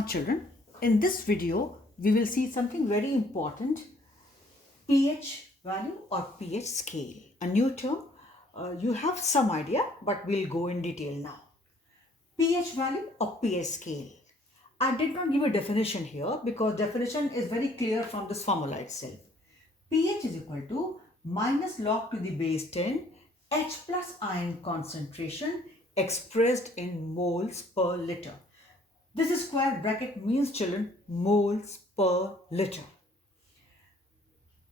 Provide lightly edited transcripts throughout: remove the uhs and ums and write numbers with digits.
Now children, in this video, we will see something very important, pH value or pH scale. A new term, you have some idea, but we'll go in detail now. pH value or pH scale. I did not give a definition here because definition is very clear from this formula itself. pH is equal to minus log to the base 10 H plus ion concentration expressed in moles per liter. This square bracket means children moles per liter.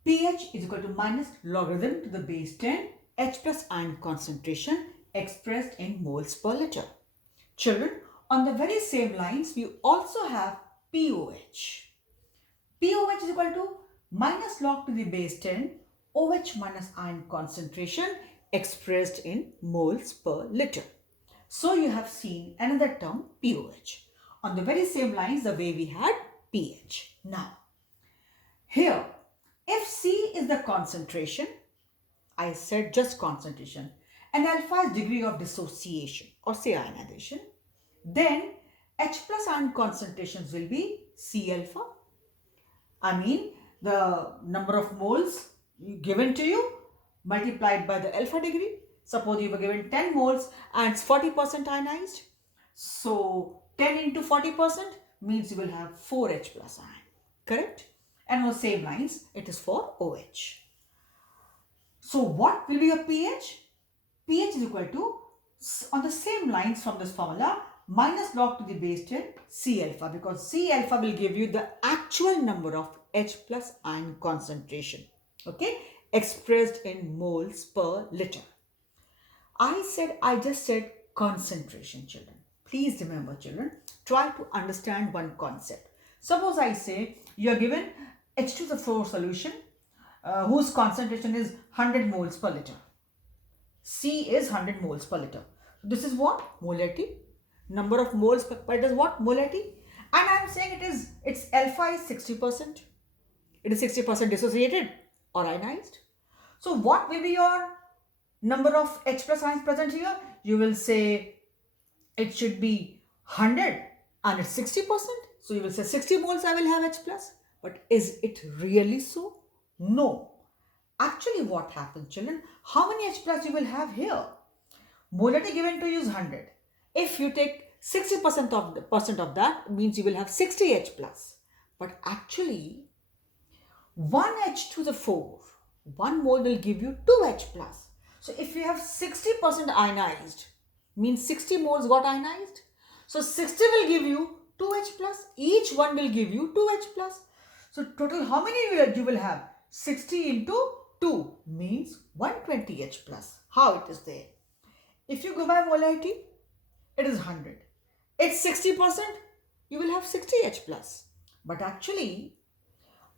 pH is equal to minus logarithm to the base 10 H plus ion concentration expressed in moles per liter. Children, on the very same lines, we also have POH. POH is equal to minus log to the base 10 OH minus ion concentration expressed in moles per liter. So you have seen another term POH. On the very same lines the way we had pH. Now, here, if C is the concentration, I said just concentration, and alpha is degree of dissociation or say ionization, then H plus ion concentrations will be C alpha. I mean the number of moles given to you multiplied by the alpha degree. Suppose you were given 10 moles and it's 40% ionized. So 10 into 40% means you will have 4H plus ion. Correct? And on the same lines, it is for OH. So what will be your pH? pH is equal to, on the same lines from this formula, minus log to the base 10 C alpha, because C alpha will give you the actual number of H plus ion concentration. Okay? Expressed in moles per liter. I just said concentration, children. Please remember, children, try to understand one concept. Suppose I say you are given H2SO4 solution whose concentration is 100 moles per liter. C is 100 moles per liter. This is what? Molarity. Number of moles per liter is what? Molarity. And I am saying its alpha is 60%. It is 60% dissociated or ionized. So what will be your number of H plus ions present here? You will say it should be 100 and it's 60%. So you will say 60 moles I will have H plus. But is it really so? No. Actually what happens, children? How many H plus you will have here? Molarity given to you is 100. If you take 60% of that, means you will have 60 H plus. But actually 1 H2SO4, 1 mole will give you 2 H plus. So if you have 60% ionized, means 60 moles got ionized. So 60 will give you 2H plus. Each one will give you 2H plus. So total how many you will have? 60 into 2 means 120H plus. How it is there? If you go by molarity, it is 100. It's 60%, you will have 60H plus. But actually,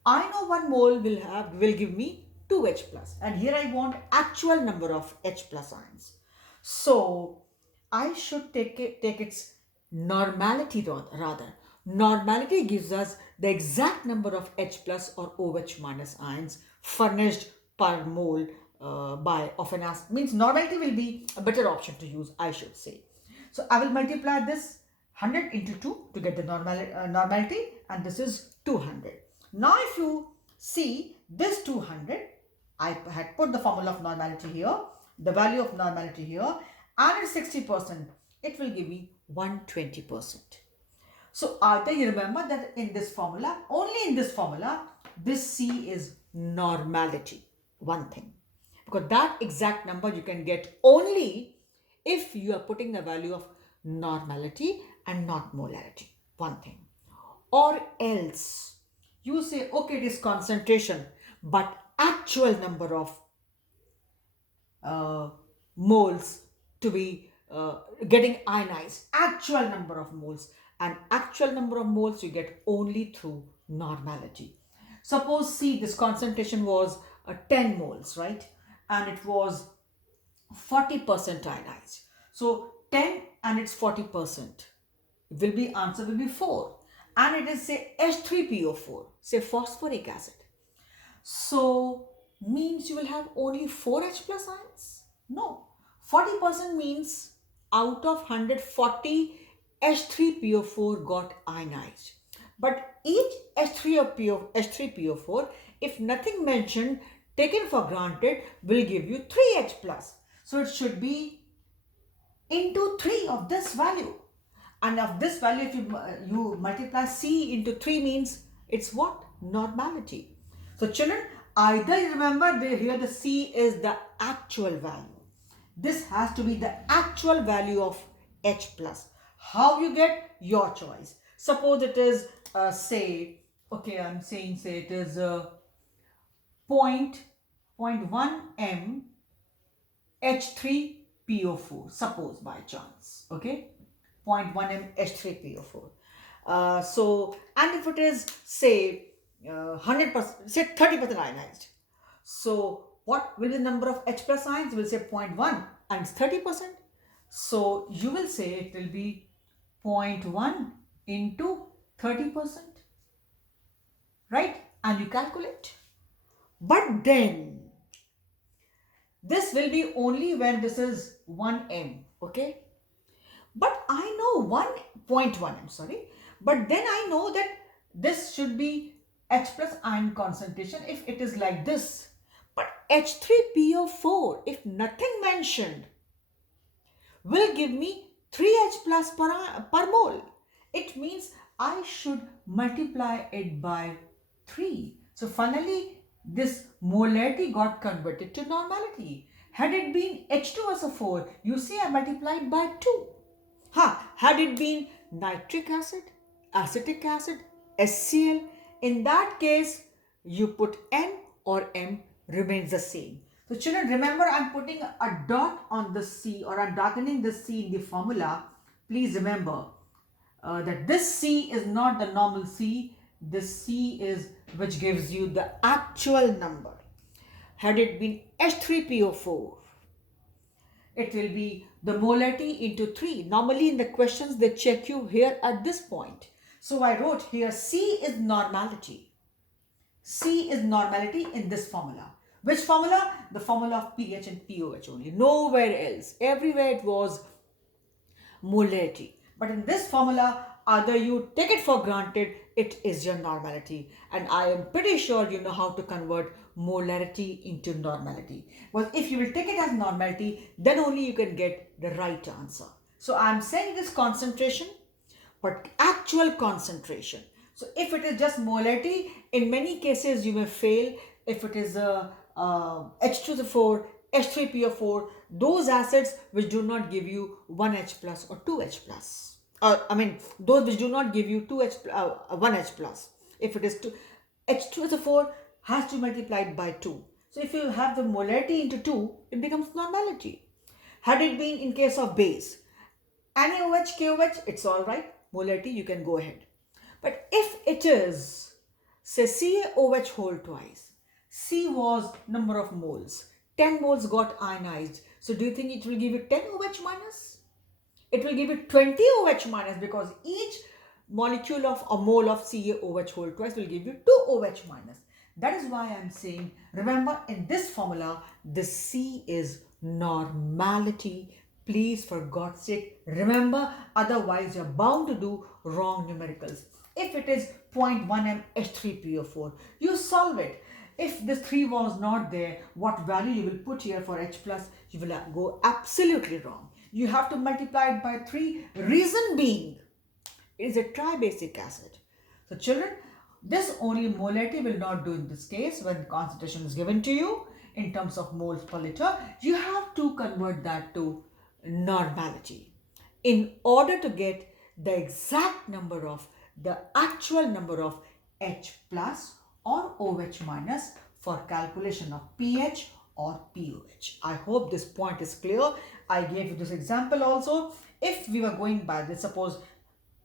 I know 1 mole will give me 2H plus. And here I want actual number of H plus ions. So I should take its normality rather. Normality gives us the exact number of H plus or OH minus ions furnished per mole of an acid. Means normality will be a better option to use, I should say. So I will multiply this 100 into 2 to get the normality, and this is 200. Now if you see this 200, I had put the formula of normality here, the value of normality here, and it's 60%. It will give me 120%. So either you remember that in this formula, only in this formula, this C is normality. One thing. Because that exact number you can get only if you are putting the value of normality and not molarity. One thing. Or else you say, okay, it is concentration, but actual number of moles to be getting ionized, actual number of moles, and actual number of moles you get only through normality. Suppose see this concentration was 10 moles, right? And it was 40% ionized. So 10 and it's 40%. Answer will be 4. And it is say H3PO4, say phosphoric acid. So means you will have only 4 H plus ions? No. 40% means out of 140 H3PO4 got ionized. But each H3PO4, if nothing mentioned, taken for granted, will give you 3H plus. So it should be into 3 of this value. And of this value, if you multiply C into 3 means it's what? Normality. So children, either you remember here the C is the actual value. This has to be the actual value of H plus. How you get? Your choice. Suppose it is say, okay, I'm saying say it is point 0.1 m H3PO4, suppose by chance, okay, 0.1 m H3PO4. And if it is say 100%, say 30% ionized, so what will be the number of H plus ions? We'll say 0.1 and it's 30%. So you will say it will be 0.1 into 30%, right? And you calculate. But then this will be only when this is 1 m, okay? But I know 1.1 m, sorry. But then I know that this should be H plus ion concentration if it is like this. But H3PO4, if nothing mentioned, will give me 3H plus per mole. It means I should multiply it by 3. So finally, this molarity got converted to normality. Had it been H2SO4, you see I multiplied by 2. Had it been nitric acid, acetic acid, HCl, in that case, you put N or M remains the same. So children, remember I'm putting a dot on the C, or I'm darkening the C in the formula. Please remember that this C is not the normal C. This C is which gives you the actual number. Had it been H3PO4, it will be the molarity into 3. Normally in the questions they check you here at this point. So I wrote here C is normality. C is normality in this formula. Which formula? The formula of pH and POH only. Nowhere else. Everywhere it was molarity. But in this formula, either you take it for granted, it is your normality. And I am pretty sure you know how to convert molarity into normality. Well, if you will take it as normality, then only you can get the right answer. So I am saying this concentration, but actual concentration. So if it is just molarity, in many cases you may fail. If it is H2SO4, H3PO4, those acids which do not give you 1H plus or 2H plus. Those which do not give you 1H plus. If it is H2SO4 has to be multiplied by 2. So if you have the molarity into 2, it becomes normality. Had it been in case of base, NaOH, KOH, it's all right. Molarity, you can go ahead. But if it is, say, CaOH whole twice, C was number of moles, 10 moles got ionized. So do you think it will give you 10 OH minus? It will give you 20 OH minus, because each molecule of a mole of CaOH whole twice will give you 2 OH minus. That is why I am saying, remember in this formula, the C is normality. Please, for God's sake, remember, otherwise you're bound to do wrong numericals. If it is 0.1 m H3PO4, you solve it. If this 3 was not there, what value you will put here for H plus, you will go absolutely wrong. You have to multiply it by 3. Reason being, it is a tribasic acid. So children, this only molarity will not do in this case. When concentration is given to you in terms of moles per liter, you have to convert that to normality in order to get the exact number of, the actual number of H plus or OH minus for calculation of pH or POH. I hope this point is clear. I gave you this example also. If we were going by this, suppose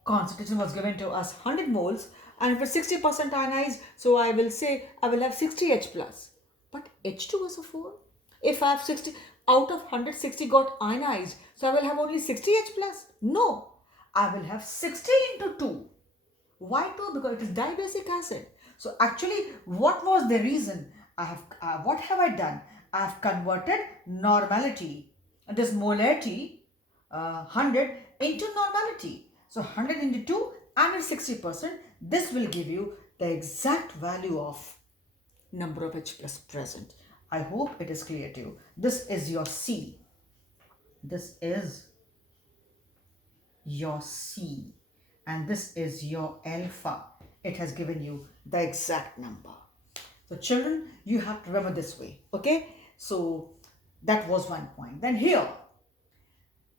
concentration was given to us 100 moles, and if it's 60% ionized, so I will say I will have 60 H plus. But H2SO4, if I have 60, out of 160 got ionized, so I will have only 60 H plus. No, I will have 60 into 2. Why 2? Because it is dibasic acid. So actually, what was the reason? What have I done? I have converted normality, this molarity 100 into normality. So 100 into 2 and it's 60%. This will give you the exact value of number of H plus present. I hope it is clear to you. This is your C. This is your C. And this is your alpha. It has given you the exact number. So children, you have to remember this way. Okay. So that was one point. Then here,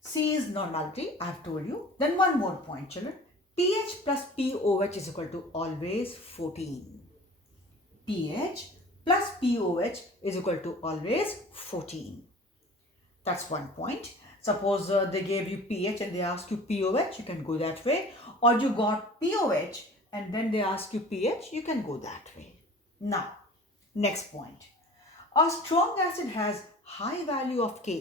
C is normality. I have told you. Then one more point, children. pH plus POH is equal to always 14. pH plus POH is equal to always 14. That's one point. Suppose they gave you pH and they ask you POH, you can go that way. Or you got POH and then they ask you pH, you can go that way. Now, next point. A strong acid has high value of Ka.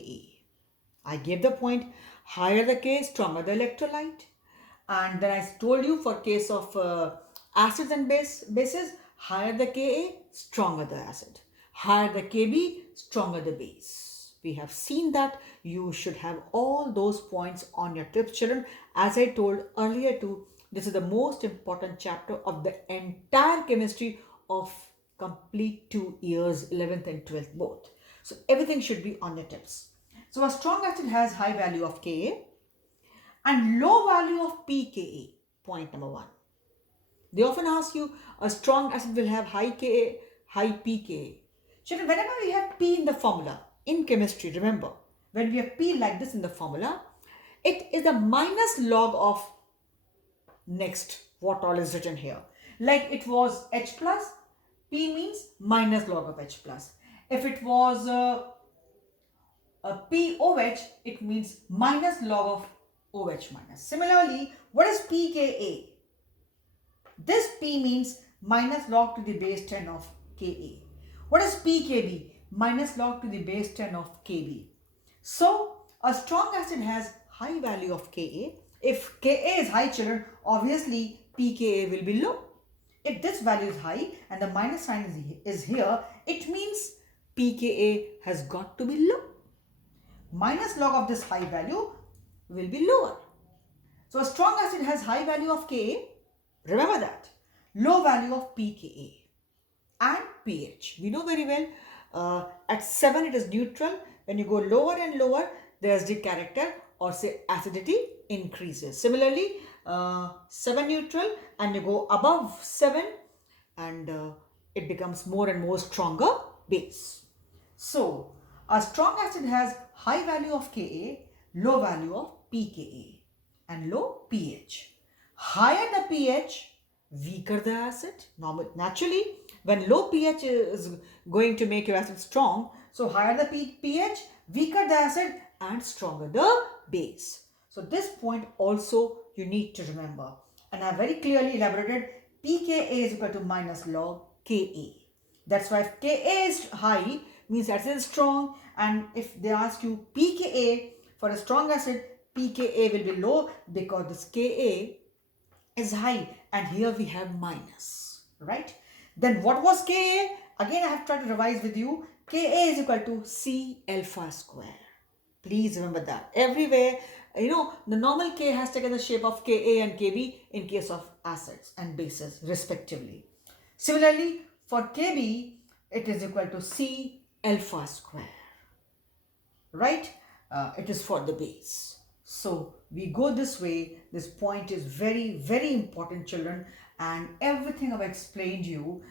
I gave the point, higher the Ka, stronger the electrolyte. And then I told you for case of acids and bases, higher the Ka, stronger the acid. Higher the Kb, stronger the base. We have seen that. You should have all those points on your tips, children. As I told earlier too, this is the most important chapter of the entire chemistry of complete 2 years, 11th and 12th both. So everything should be on your tips. So a strong acid has high value of Ka and low value of pKa. Point number 1. They often ask you, a strong acid will have high Ka, high pKa. Children, whenever we have P in the formula, in chemistry, remember, when we have P like this in the formula, it is the minus log of next, what all is written here. Like it was H plus, P means minus log of H plus. If it was a POH, it means minus log of OH minus. Similarly, what is pKa? This P means minus log to the base 10 of Ka. What is pKb? Minus log to the base 10 of Kb. So, a strong acid has high value of Ka. If Ka is high, children, obviously pKa will be low. If this value is high and the minus sign is here, it means pKa has got to be low. Minus log of this high value will be lower. So a strong acid has high value of Ka, remember that, low value of pKa and pH. We know very well, at 7 it is neutral. When you go lower and lower, the acidic character or say acidity increases. Similarly, 7 neutral and you go above 7 and it becomes more and more stronger base. So, a strong acid has high value of Ka, low value of pKa and low pH. Higher the pH, weaker the acid. Naturally, when low pH is going to make your acid strong, so higher the pH, weaker the acid and stronger the base. So this point also you need to remember. And I very clearly elaborated pKa is equal to minus log Ka. That's why if Ka is high, means acid is strong, and if they ask you pKa for a strong acid, pKa will be low because this Ka is high and here we have minus, right? Then what was Ka? Again I have tried to revise with you. Ka is equal to C alpha square. Please remember that. Everywhere, you know, the normal K has taken the shape of Ka and Kb in case of acids and bases respectively. Similarly, for Kb, it is equal to C alpha square, right? It is for the base. So we go this way. This point is very, very important, children, and everything I've explained you,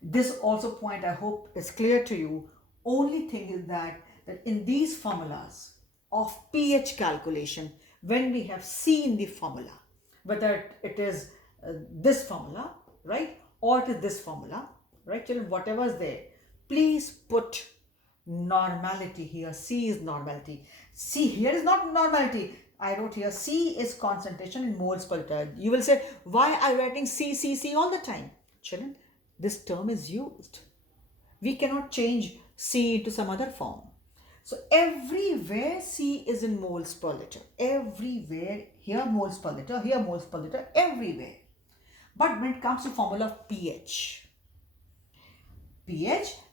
this also point I hope is clear to you. Only thing is that in these formulas of pH calculation, when we have C in the formula, whether it is this formula, right, or it is this formula, right, children, whatever is there, please put normality here. C is normality. C here is not normality. I wrote here C is concentration in moles per liter. You will say, why are you writing C all the time? Children, this term is used. We cannot change C into some other form. So everywhere C is in moles per liter. Everywhere, here moles per liter, here moles per liter, everywhere. But when it comes to formula of pH,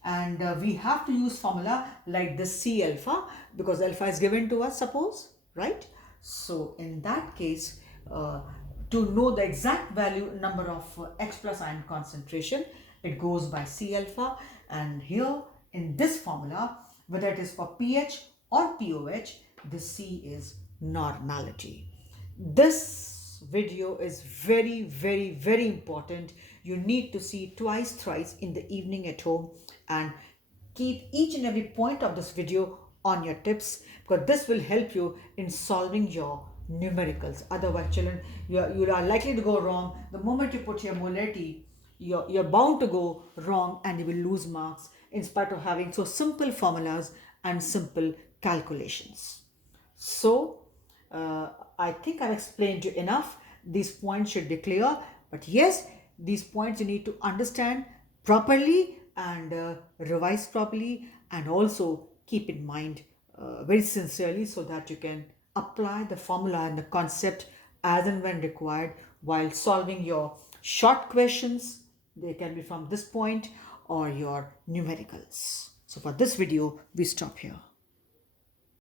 and we have to use formula like this C alpha because alpha is given to us, suppose, right? So in that case, uh, to know the exact value number of H plus ion concentration, it goes by C alpha. And here in this formula, whether it is for pH or POH, the C is normality. This video is very, very, very important. You need to see twice, thrice in the evening at home, and keep each and every point of this video on your tips, because this will help you in solving your numericals. Otherwise, children, you are likely to go wrong. The moment you put your molarity, you're bound to go wrong and you will lose marks in spite of having so simple formulas and simple calculations. So, I think I've explained you enough. These points should be clear. But yes, these points you need to understand properly and revise properly, and also keep in mind very sincerely, so that you can apply the formula and the concept as and when required while solving your short questions. They can be from this point or your numericals. So for this video, we stop here.